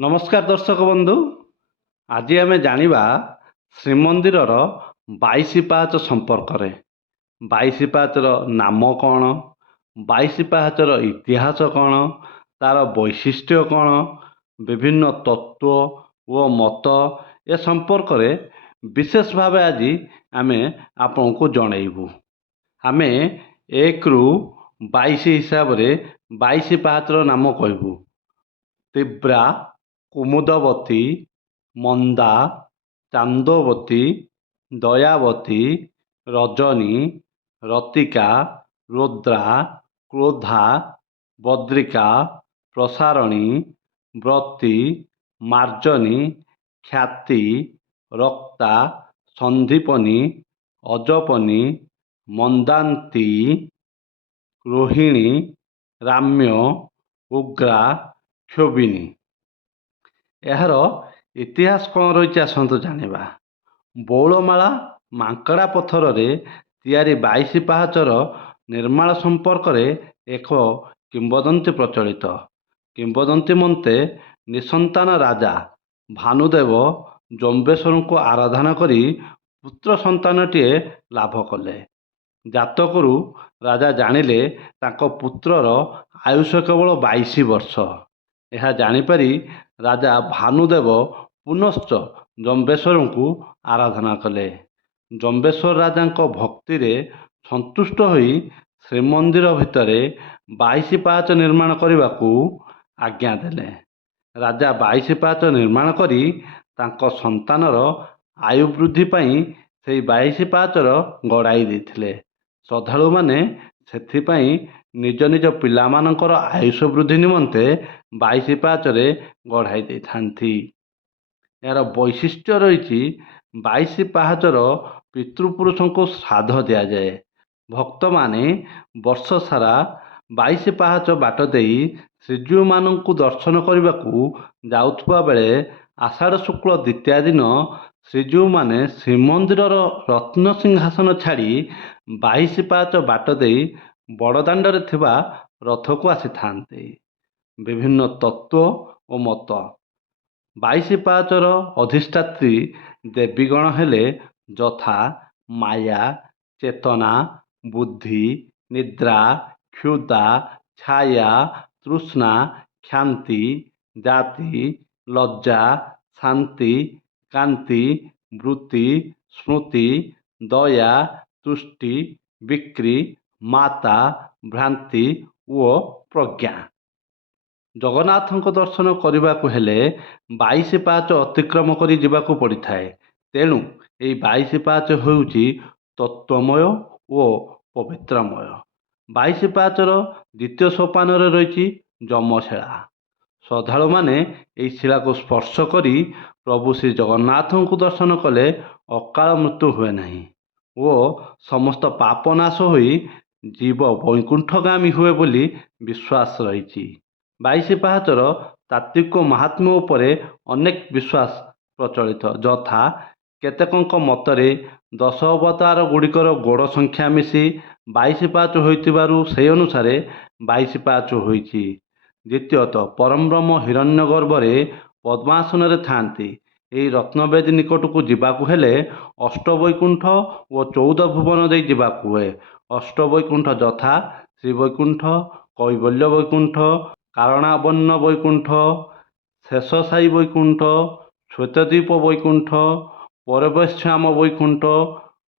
नमस्कार दर्शक बंधु। आज आम जानिबा श्रीमंदिर 22 पाहाच संपर्क में। 22 पाहाचर नाम कौन, 22 पाहाचर इतिहास कौन, तार वैशिष्ट्य कौन, विभिन्न तत्व व मत ए संपर्क में विशेष भाव आज आम आपण को जनइबू। आम 1 ରୁ 22 हिसाब से 22 पाहाचर नाम कहबू। तीव्रा, कुमुदवती, मंदा, चांदवती, दयावती, रजनी, रतिका, रुद्रा, क्रोधा, बद्रिका, प्रसारणी, व्रती, मार्जनी, ख्याति, रक्ता, संदीपनी, अजपनी, मंदांती, रोहिणी, राम्य, उग्रा, क्षोभिनी। यार इतिहास कौन रही आसतु जानिबा। बौलमाला मांकड़ा पत्थर रे तैयारी 22 पाहाचर निर्माण संपर्क में एक किंवदंती प्रचलित। किंवदंती मते निसंतान राजा भानुदेव जम्बेश्वर को आराधना करी पुत्र संतानटीए लाभ कले। जातकरू राजा जानिले ताको पुत्रर आयुष केवल 22 वर्ष। यह जानिपारी राजा भानुदेव पुनश्च जम्बेश्वर को आराधना कले। जम्बेश्वर राजा भक्ति रे संतुष्ट होई श्रीमंदिर भितर 22 पाहाच निर्माण करने को आज्ञा देले। राजा 22 पाहाच निर्माण करी तांको संतानर आयु वृद्धि पाई से 22 पाहाचर गड़ाई देथिले। श्रद्धालु माने सेथिपाई निज निज पिलामानंकर आयुष वृद्धि निमंते 22 पाहाचरे गढ़ाई दे थांती। यार वैशिष्ट्य रही 22 पाहाचर पितृपुरुषों को श्राद्ध दि जाए। भक्त माने वर्ष सारा 22 पाहाच बाट दे श्रीजीव मान दर्शन करने को जाउथुबा बेले आषाढ़ शुक्ल द्वितीया दिन श्रीजीव माने श्रीमंदिर रत्न सिंहासन छाड़ी 22 पाहाच बाट दे बड़दाण्ड थिबा रथ को आसी थांते। विभिन्न तत्व और मत। 22 पाहाचर अधिष्ठात्री देवीगण हेले यथा माया, चेतना, बुद्धि, निद्रा, क्षुधा, छाया, तृष्णा, क्षांति, जाति, लज्जा, शांति, कांति, वृत्ति, स्मृति, दया, तुष्टि, विक्री, माता, भ्रांति व प्रज्ञा। जगन्नाथ दर्शन करने को हेले 22 पाहाच अतिक्रम करी जिबाकु पड़िथाए। तेणु यही 22 पाहाच होउची तत्वमय ओ पवित्रमय। 22 पाहाचर द्वितीय सोपान रही जमशिला। श्रद्धालु माने यही शिला को स्पर्श करी प्रभु श्री जगन्नाथ को दर्शन कले अकाल मृत्यु हुए नहीं ओ समस्त पापनाश होई जीव वैकुंठगामी हुए बोली विश्वास रही। 22 पाहाचर तात्विक महात्म्य उपरे अनेक विश्वास प्रचलित। यथा केतेकंक मतरे 10 अवतार गुड़िकर गोड़ संख्या मिसी 22 पाहाच होइतिबारु से अनुसार 22 पाहाच होइछि। द्वितीयतः परमब्रह्म हिरण्यगर्भ रे पद्मासन रे थांती। यही रत्नवेदी निकट को जीवाकू हेले अष्टवैकुंठ और 14 भुवन दे जीवाकू हुए। अष्टवैकुंठ यथा श्रीवैकुंठ, कैवल्य वैकुंठ, कारणावन्न वैकुंठ, शेषशायी वैकुंठ, श्वेतद्वीप वैकुंठ, परवेश्याम वैकुंठ,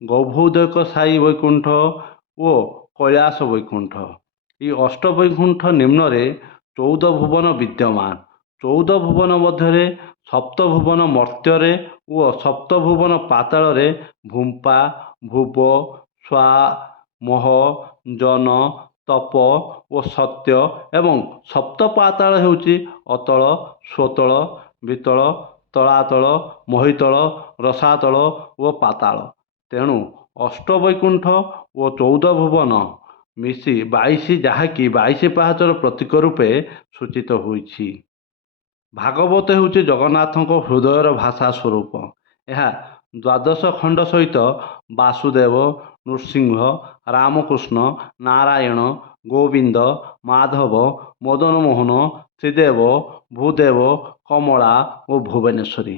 गौभौदक साई वैकुंठ और कैलास वैकुंठ। ये अष्टवैकुंठ निम्न रे 14 भुवन विद्यमान। 14 भुवन मध्य सप्तभुवन मर्त्य और सप्तभुवन पाताल रे भूम्पा, भुव, स्वा, मोह, जन, तप और सत्य एवं सप्त पाताल हेउची अतल, स्वतल, वितल, तलातल, मोहितल, रसातल और पाताल। तेणु अष्टवैकुंठ और 14 भुवन मिसी 22 जहाँकि 22 पाहाचर प्रतीक रूपे सूचित होइछि। भागवत हेउची जगन्नाथ हृदयर भाषा स्वरूप। यह 12 खंड सहित वासुदेव, नृसिंह, रामकृष्ण, नारायण, गोविंद, माधव, मदन मोहन, ଶ୍ରୀଦେବ, ଭୂଦେବ, କମଳା ଓ ଭୁବନେଶ୍ୱରୀ।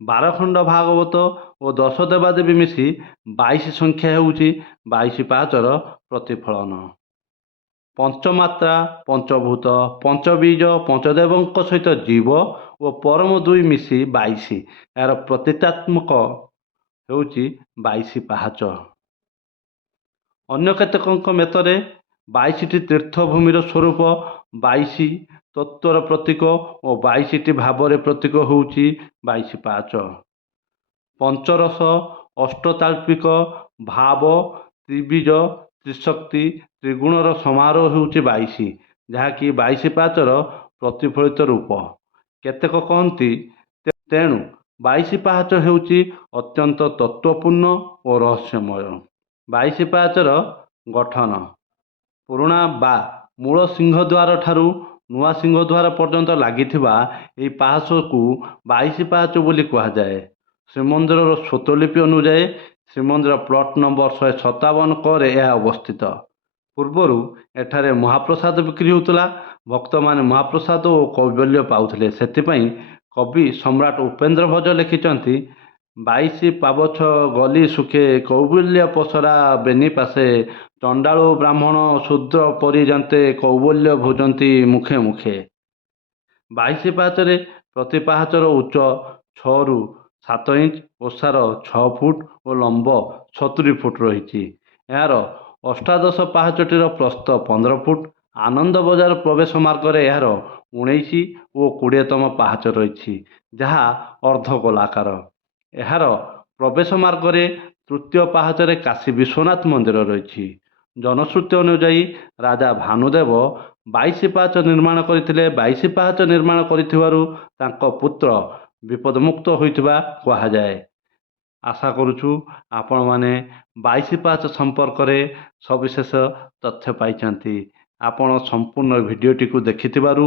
12 ଖଣ୍ଡ ଭାଗବତ ଓ 10 ଦେବାଦେବୀ ମିଶି 22 ସଂଖ୍ୟା ହେଉଛି 22 ପାହାଚର ପ୍ରତିଫଳନ। ପଞ୍ଚମାତ୍ରା, ପଞ୍ଚଭୂତ, ପଞ୍ଚବୀଜ, ପଞ୍ଚଦେବଙ୍କ ସହିତ ଜୀବ ଓ ପରମ ଦୁଇ ମିଶି 22। ଏହାର ପ୍ରତୀକାତ୍ମକ ହେଉଛି 22 ପାହାଚ। ଅନ୍ୟ କେତେକଙ୍କ ମତରେ 22ଟି ତୀର୍ଥଭୂମିର ସ୍ୱରୂପ, 22 ତତ୍ତ୍ୱର ପ୍ରତୀକ ଓ 22ଟି ଭାବରେ ପ୍ରତୀକ ହେଉଛି 22 ପାହାଚ। ପଞ୍ଚରସ, ଅଷ୍ଟତାଳ୍ପିକ, ଭାବ, ତ୍ରିବୀଜ, ତ୍ରିଶକ୍ତି, ତ୍ରିଗୁଣର ସମାରୋହ ହେଉଛି 22, ଯାହାକି 22 ପାହାଚର ପ୍ରତିଫଳିତ ରୂପ। କେତେକ କହନ୍ତି ତେଣୁ 22 ପାହାଚ ହେଉଛି ଅତ୍ୟନ୍ତ ତତ୍ତ୍ୱପୂର୍ଣ୍ଣ ଓ ରହସ୍ୟମୟ। 22 ପାହାଚର ଗଠନ। ପୁରୁଣା ବା ମୂଳ ସିଂହଦ୍ୱାର ଠାରୁ ନୂଆ ସିଂହଦ୍ୱାର ପର୍ଯ୍ୟନ୍ତ ଲାଗିଥିବା ଏହି ପାହାଚକୁ 22 ପାହାଚ ବୋଲି କୁହାଯାଏ। ଶ୍ରୀମନ୍ଦିରର ସ୍ୱତ୍ତ୍ୱଲିପି ଅନୁଯାୟୀ ଶ୍ରୀମନ୍ଦିର ପ୍ଲଟ୍ ନମ୍ବର 157 ରେ ଏହା ଅବସ୍ଥିତ। ପୂର୍ବରୁ ଏଠାରେ ମହାପ୍ରସାଦ ବିକ୍ରି ହେଉଥିଲା। ଭକ୍ତମାନେ ମହାପ୍ରସାଦ ଓ କୈବଲ୍ୟ ପାଉଥିଲେ। ସେଥିପାଇଁ କବି ସମ୍ରାଟ ଉପେନ୍ଦ୍ର ଭଞ୍ଜ ଲେଖିଛନ୍ତି, 22 ପାବଛ ଗଲି ସୁଖେ, କୈବଲ୍ୟ ପସରା ବେନି ପାଶେ, ଚଣ୍ଡାଳୁ ବ୍ରାହ୍ମଣ ଶୂଦ୍ର ପରି ଯାନ୍ତେ, କୈବଲ୍ୟ ଭୋଜନ୍ତି ମୁଖେ ମୁଖେ। 22 ପାହାଚରେ ପ୍ରତି ପାହାଚର ଉଚ୍ଚ 6 ରୁ 7 ଇଞ୍ଚ, ଓସାର 6 ଫୁଟ ଓ ଲମ୍ବ 70 ଫୁଟ ରହିଛି। ଏହାର ଅଷ୍ଟାଦଶ ପାହାଚଟିର ପ୍ରସ୍ଥ 15 ଫୁଟ। ଆନନ୍ଦ ବଜାର ପ୍ରବେଶ ମାର୍ଗରେ ଏହାର 19 ଓ 20ତମ ପାହାଚ ରହିଛି, ଯାହା ଅର୍ଦ୍ଧଗୋଲାକାର। ଏହାର ପ୍ରବେଶ ମାର୍ଗରେ ତୃତୀୟ ପାହାଚରେ କାଶୀ ବିଶ୍ୱନାଥ ମନ୍ଦିର ରହିଛି। ଜନଶ୍ରୁତି ଅନୁଯାୟୀ ରାଜା ଭାନୁଦେବ 22 ପାହାଚ ନିର୍ମାଣ କରିଥିଲେ। 22 ପାହାଚ ନିର୍ମାଣ କରିଥିବାରୁ ତାଙ୍କ ପୁତ୍ର ବିପଦମୁକ୍ତ ହୋଇଥିବା କୁହାଯାଏ। ଆଶା କରୁଛୁ ଆପଣମାନେ 22 ପାହାଚ ସମ୍ପର୍କରେ ସବିଶେଷ ତଥ୍ୟ ପାଇଛନ୍ତି। ଆପଣ ସମ୍ପୂର୍ଣ୍ଣ ଭିଡ଼ିଓଟିକୁ ଦେଖିଥିବାରୁ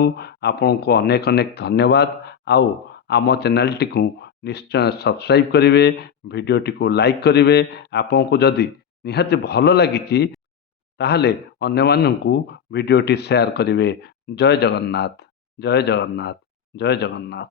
ଆପଣଙ୍କୁ ଅନେକ ଅନେକ ଧନ୍ୟବାଦ। ଆଉ ଆମ ଚ୍ୟାନେଲଟିକୁ ନିଶ୍ଚୟ ସବସ୍କ୍ରାଇବ୍ କରିବେ, ଭିଡ଼ିଓଟିକୁ ଲାଇକ୍ କରିବେ। ଆପଣଙ୍କୁ ଯଦି ନିହାତି ଭଲ ଲାଗିଛି ତାହେଲେ ଅନ୍ୟମାନଙ୍କୁ ଭିଡ଼ିଓଟି ସେୟାର କରିବେ। ଜୟ ଜଗନ୍ନାଥ, ଜୟ ଜଗନ୍ନାଥ, ଜୟ ଜଗନ୍ନାଥ।